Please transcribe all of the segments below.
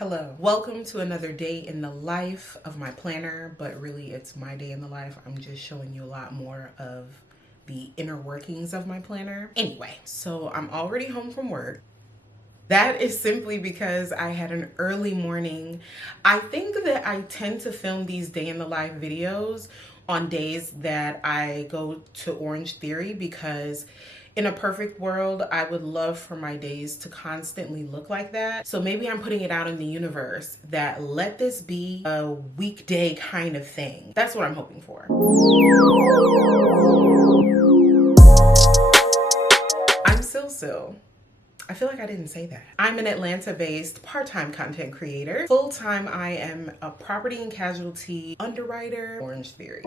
Hello. Welcome to another day in the life of my planner, but really it's my day in the life. I'm just showing you a lot more of the inner workings of my planner. Anyway, so I'm already home from work. That is simply because I had an early morning. I think that I tend to film these day in the life videos on days that I go to Orange Theory because in a perfect world, I would love for my days to constantly look like that. So maybe I'm putting it out in the universe that let this be a weekday kind of thing. That's what I'm hoping for. I'm SILL'S. I feel like I didn't say that. I'm an Atlanta-based part-time content creator. Full-time, I am a property and casualty underwriter, Orange Theory.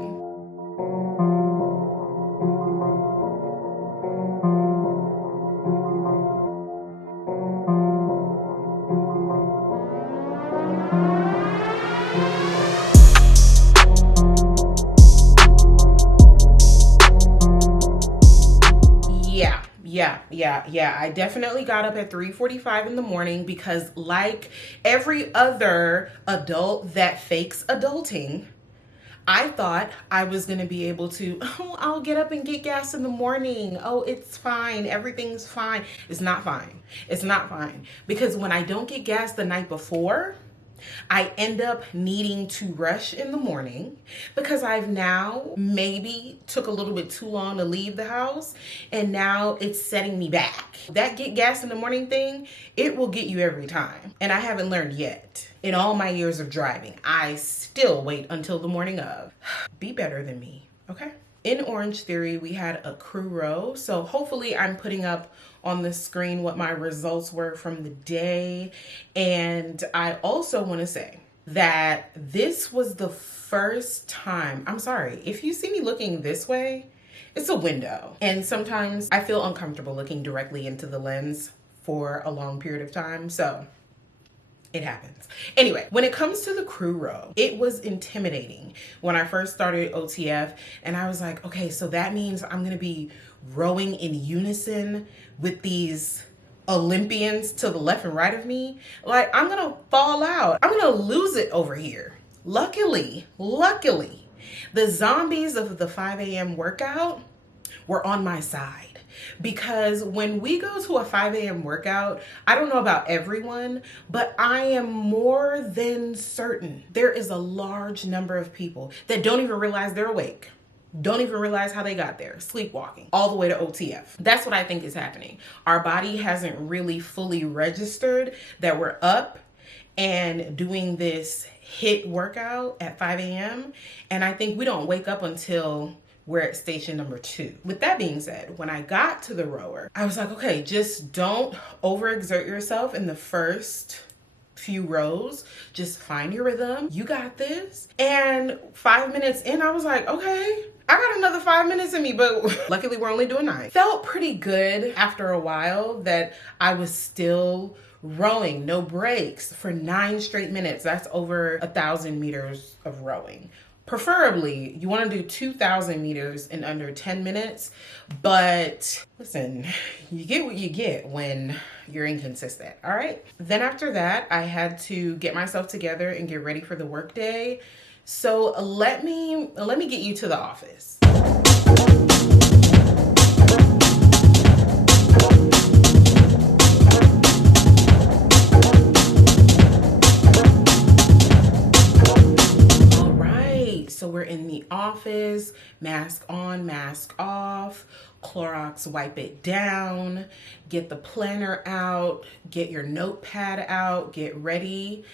Yeah. I definitely got up at 3:45 in the morning because like every other adult that fakes adulting, I thought I was gonna be able to, I'll get up and get gas in the morning. Oh, it's fine, everything's fine. It's not fine. It's not fine. Because when I don't get gas the night before, I end up needing to rush in the morning because I've now maybe took a little bit too long to leave the house and now it's setting me back. That get gas in the morning thing, it will get you every time. And I haven't learned yet. In all my years of driving, I still wait until the morning of. Be better than me, okay? In Orange Theory, we had a crew row. So hopefully I'm putting up on the screen what my results were from the day. And I also want to say that this was the first time, I'm sorry, if you see me looking this way, it's a window. And sometimes I feel uncomfortable looking directly into the lens for a long period of time. So it happens. Anyway, when it comes to the crew row, it was intimidating when I first started OTF and I was like, okay, so that means I'm gonna be rowing in unison with these Olympians to the left and right of me. Like, I'm gonna fall out. I'm gonna lose it over here. Luckily, the zombies of the 5 a.m. workout were on my side. Because when we go to a 5 a.m. workout, I don't know about everyone, but I am more than certain there is a large number of people that don't even realize they're awake. Don't even realize how they got there, sleepwalking, all the way to OTF. That's what I think is happening. Our body hasn't really fully registered that we're up and doing this HIIT workout at 5 a.m. And I think we don't wake up until we're at station number 2. With that being said, when I got to the rower, I was like, okay, just don't overexert yourself in the first few rows. Just find your rhythm. You got this. And 5 minutes in, I was like, okay, I got another 5 minutes in me, but luckily we're only doing 9. Felt pretty good after a while that I was still rowing, no breaks, for 9 straight minutes. That's over 1,000 meters of rowing. Preferably, you want to do 2,000 meters in under 10 minutes, but listen, you get what you get when you're inconsistent, all right? Then after that, I had to get myself together and get ready for the workday. So let me get you to the office. So we're in the office, mask on, mask off, Clorox wipe it down, get the planner out, get your notepad out, get ready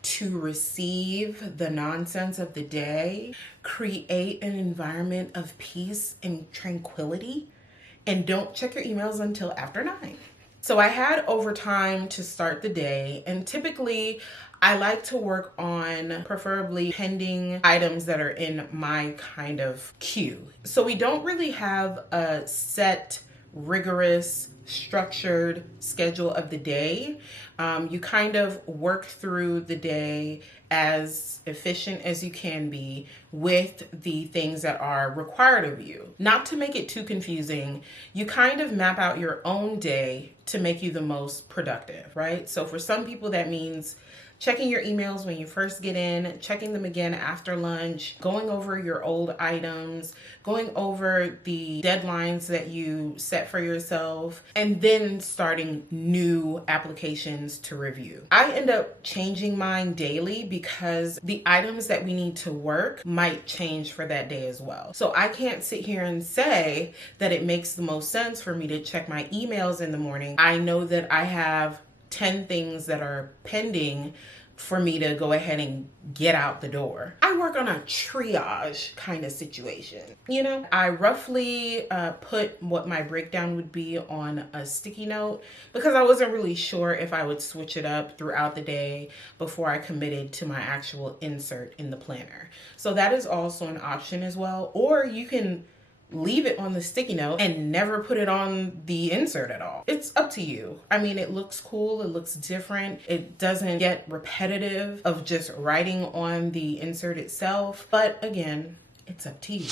to receive the nonsense of the day, create an environment of peace and tranquility, and don't check your emails until after 9. So I had overtime to start the day, and typically I like to work on preferably pending items that are in my kind of queue. So we don't really have a set, rigorous, structured schedule of the day. You kind of work through the day as efficient as you can be with the things that are required of you. Not to make it too confusing, you kind of map out your own day to make you the most productive, right? So for some people that means checking your emails when you first get in, checking them again after lunch, going over your old items, going over the deadlines that you set for yourself, and then starting new applications to review. I end up changing mine daily because the items that we need to work might change for that day as well. So I can't sit here and say that it makes the most sense for me to check my emails in the morning. I know that I have 10 things that are pending for me to go ahead and get out the door. I work on a triage kind of situation. You know, I roughly put what my breakdown would be on a sticky note because I wasn't really sure if I would switch it up throughout the day before I committed to my actual insert in the planner. So that is also an option as well. Or you can leave it on the sticky note and never put it on the insert at all. It's up to you. I mean, it looks cool, it looks different. It doesn't get repetitive of just writing on the insert itself. But again, it's up to you.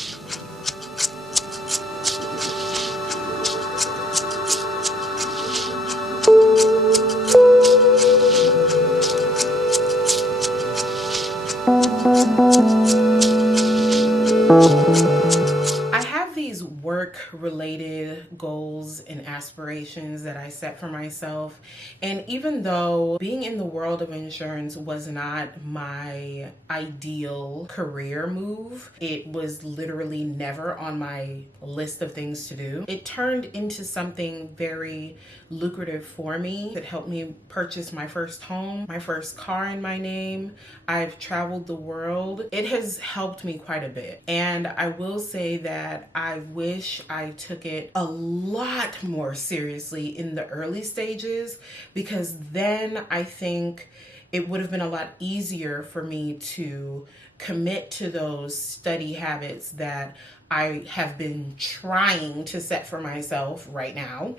Work-related goals and aspirations that I set for myself. And even though being in the world of insurance was not my ideal career move, it was literally never on my list of things to do. It turned into something very lucrative for me. It helped me purchase my first home, my first car in my name. I've traveled the world. It has helped me quite a bit. And I will say that I wish I took it a lot more seriously in the early stages, because then I think it would have been a lot easier for me to commit to those study habits that I have been trying to set for myself right now.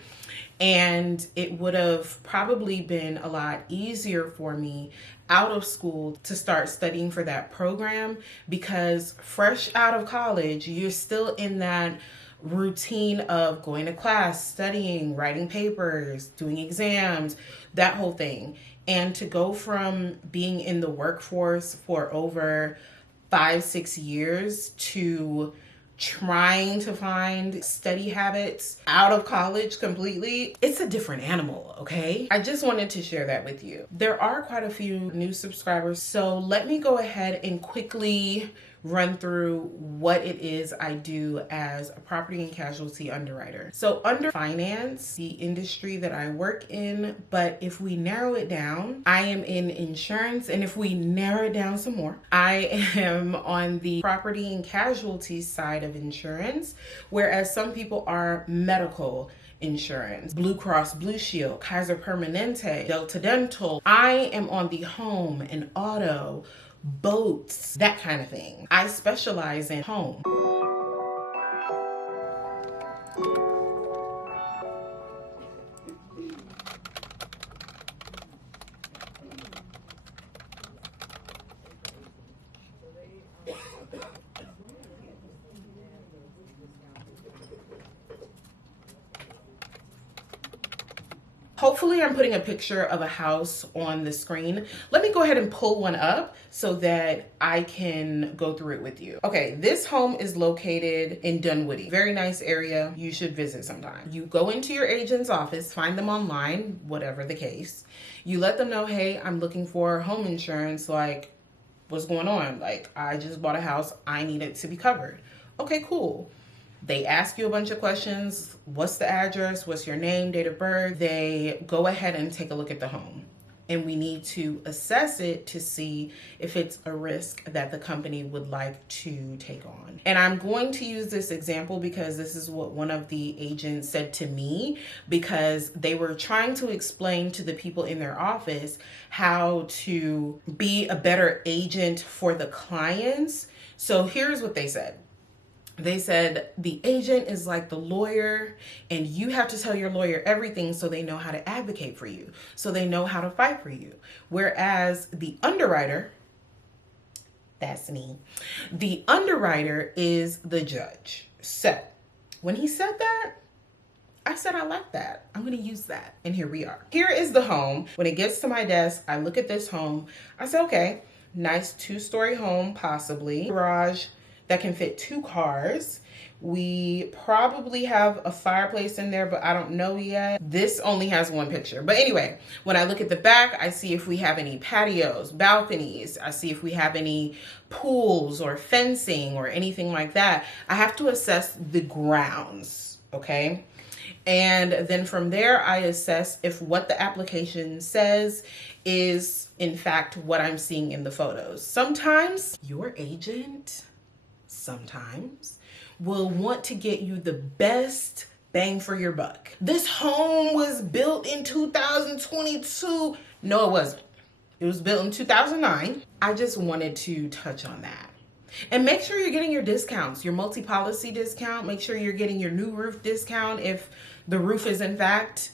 And it would have probably been a lot easier for me out of school to start studying for that program, because fresh out of college, you're still in that routine of going to class, studying, writing papers, doing exams, that whole thing. And to go from being in the workforce for over 5-6 years to trying to find study habits out of college completely, it's a different animal, okay? I just wanted to share that with you. There are quite a few new subscribers, so let me go ahead and quickly run through what it is I do as a property and casualty underwriter. So under finance, the industry that I work in, but if we narrow it down, I am in insurance, and if we narrow it down some more, I am on the property and casualty side of insurance, whereas some people are medical insurance, Blue Cross Blue Shield, Kaiser Permanente, Delta Dental. I am on the home and auto, boats, that kind of thing. I specialize in home. Hopefully I'm putting a picture of a house on the screen. Let me go ahead and pull one up so that I can go through it with you. Okay, this home is located in Dunwoody. Very nice area. You should visit sometime. You go into your agent's office, find them online, whatever the case. You let them know, hey, I'm looking for home insurance. Like, what's going on? Like, I just bought a house. I need it to be covered. Okay, cool. They ask you a bunch of questions. What's the address? What's your name, date of birth? They go ahead and take a look at the home. And we need to assess it to see if it's a risk that the company would like to take on. And I'm going to use this example because this is what one of the agents said to me, because they were trying to explain to the people in their office how to be a better agent for the clients. So here's what they said. They said the agent is like the lawyer, and you have to tell your lawyer everything so they know how to advocate for you, so they know how to fight for you. Whereas the underwriter, that's me, the underwriter is the judge. So when he said that, I said, I like that. I'm gonna use that. And here we are. Here is the home. When it gets to my desk, I look at this home. I say, okay, nice 2-story home, possibly. Garage that can fit 2 cars. We probably have a fireplace in there, but I don't know yet. This only has 1 picture. But anyway, when I look at the back, I see if we have any patios, balconies. I see if we have any pools or fencing or anything like that. I have to assess the grounds, okay? And then from there, I assess if what the application says is in fact what I'm seeing in the photos. Sometimes your agent, will want to get you the best bang for your buck. This home was built in 2022. No, it wasn't. It was built in 2009. I just wanted to touch on that. And make sure you're getting your discounts, your multi-policy discount. Make sure you're getting your new roof discount if the roof is in fact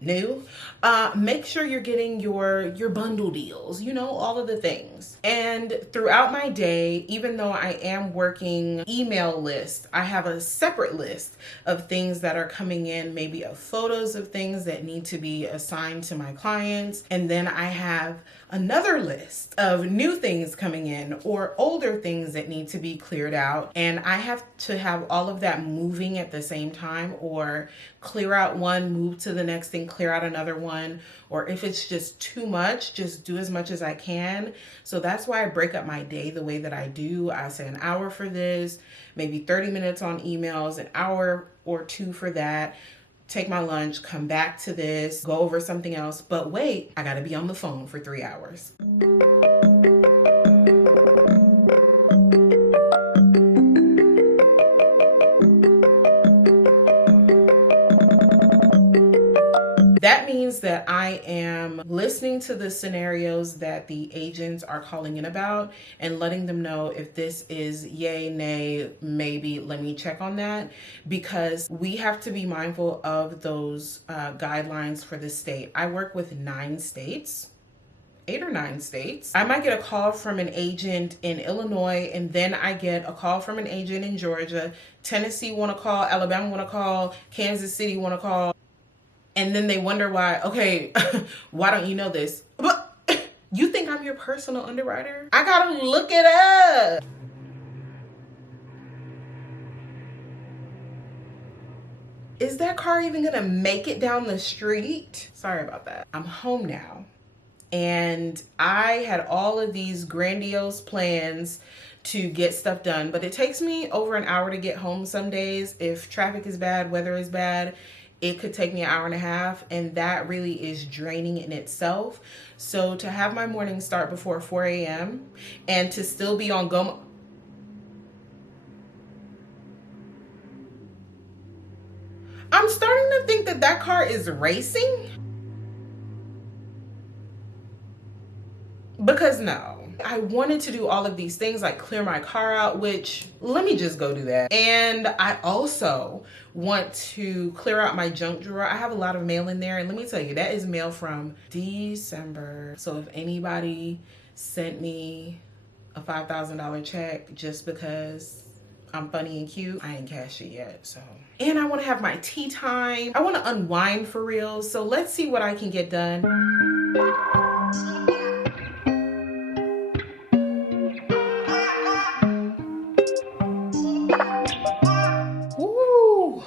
new. Make sure you're getting your bundle deals, you know, all of the things. And throughout my day, even though I am working email list, I have a separate list of things that are coming in, maybe of photos of things that need to be assigned to my clients. And then I have another list of new things coming in or older things that need to be cleared out. And I have to have all of that moving at the same time, or clear out one, move to the next thing, clear out another one. Or if it's just too much, just do as much as I can. So that's why I break up my day the way that I do. I say an hour for this, maybe 30 minutes on emails, an hour or 2 for that. Take my lunch, come back to this, go over something else. But wait, I gotta be on the phone for 3 hours. That means that I am listening to the scenarios that the agents are calling in about and letting them know if this is yay, nay, maybe, let me check on that, because we have to be mindful of those guidelines for the state. I work with 9 states. 8 or 9 states. I might get a call from an agent in Illinois, and then I get a call from an agent in Georgia. Tennessee want to call, Alabama want to call, Kansas City want to call. And then they wonder why, okay, why don't you know this? But you think I'm your personal underwriter? I gotta look it up. Is that car even gonna make it down the street? Sorry about that. I'm home now. And I had all of these grandiose plans to get stuff done, but it takes me over an hour to get home some days. If traffic is bad, weather is bad, it could take me an hour and a half, and that really is draining in itself. So to have my morning start before 4 a.m. and to still be on go. I'm starting to think that that car is racing. Because no. I wanted to do all of these things like clear my car out, which let me just go do that. And I also want to clear out my junk drawer. I have a lot of mail in there, and let me tell you, that is mail from December. So if anybody sent me a $5,000 check just because I'm funny and cute, I ain't cashed it yet, so. And I want to have my tea time. I want to unwind for real. So let's see what I can get done.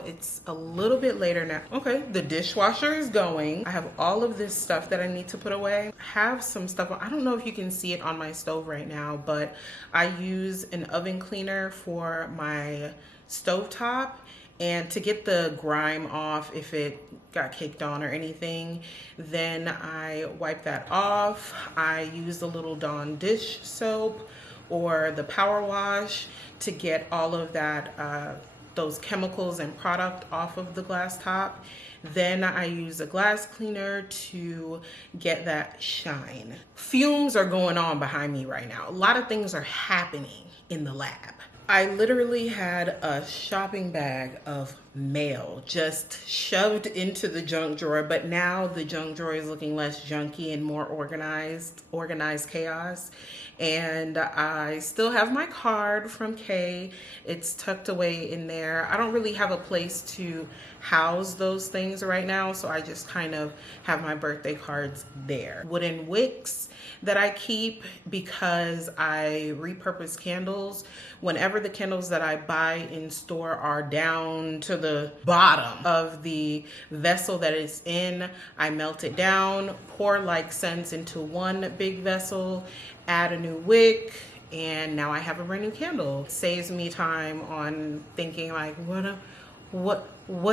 It's a little bit later now. Okay, the dishwasher is going. I have all of this stuff that I need to put away. I have some stuff, I don't know if you can see it on my stove right now, but I use an oven cleaner for my stovetop, and to get the grime off if it got caked on or anything, then I wipe that off. I use the little Dawn dish soap or the power wash to get all of that those chemicals and product off of the glass top. Then I use a glass cleaner to get that shine. Fumes are going on behind me right now. A lot of things are happening in the lab. I literally had a shopping bag of mail just shoved into the junk drawer, but now the junk drawer is looking less junky and more organized chaos. And I still have my card from Kay. It's tucked away in there. I don't really have a place to house those things right now, so I just kind of have my birthday cards there. Wooden wicks that I keep because I repurpose candles. Whenever the candles that I buy in store are down to the bottom of the vessel that it's in, I melt it down, pour like scents into one big vessel, add a new wick, and now I have a brand new candle. It saves me time on thinking like, what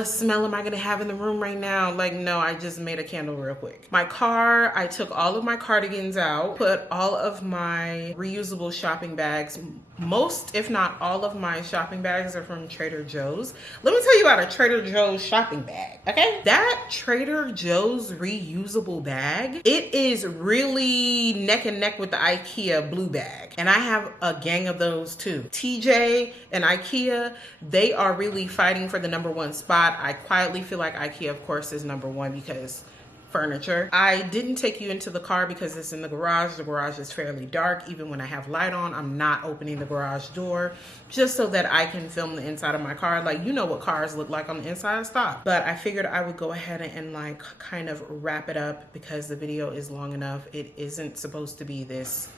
smell am I gonna have in the room right now? Like, no, I just made a candle real quick. My car, I took all of my cardigans out, put all of my reusable shopping bags. Most, if not all of my shopping bags are from Trader Joe's. Let me tell you about a Trader Joe's shopping bag, okay? That Trader Joe's reusable bag, it is really neck and neck with the IKEA blue bag. And I have a gang of those too. TJ and IKEA, they are really fighting for the #1 spot. I quietly feel like IKEA, of course, is #1 because furniture. I didn't take you into the car because it's in the garage. The garage is fairly dark. Even when I have light on, I'm not opening the garage door just so that I can film the inside of my car. Like, you know what cars look like on the inside, stop. But I figured I would go ahead and like kind of wrap it up because the video is long enough. It isn't supposed to be this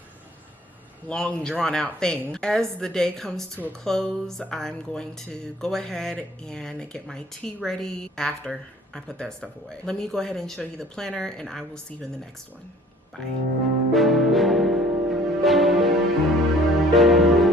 long drawn out thing. As the day comes to a close, I'm going to go ahead and get my tea ready after I put that stuff away. Let me go ahead and show you the planner and I will see you in the next one. Bye.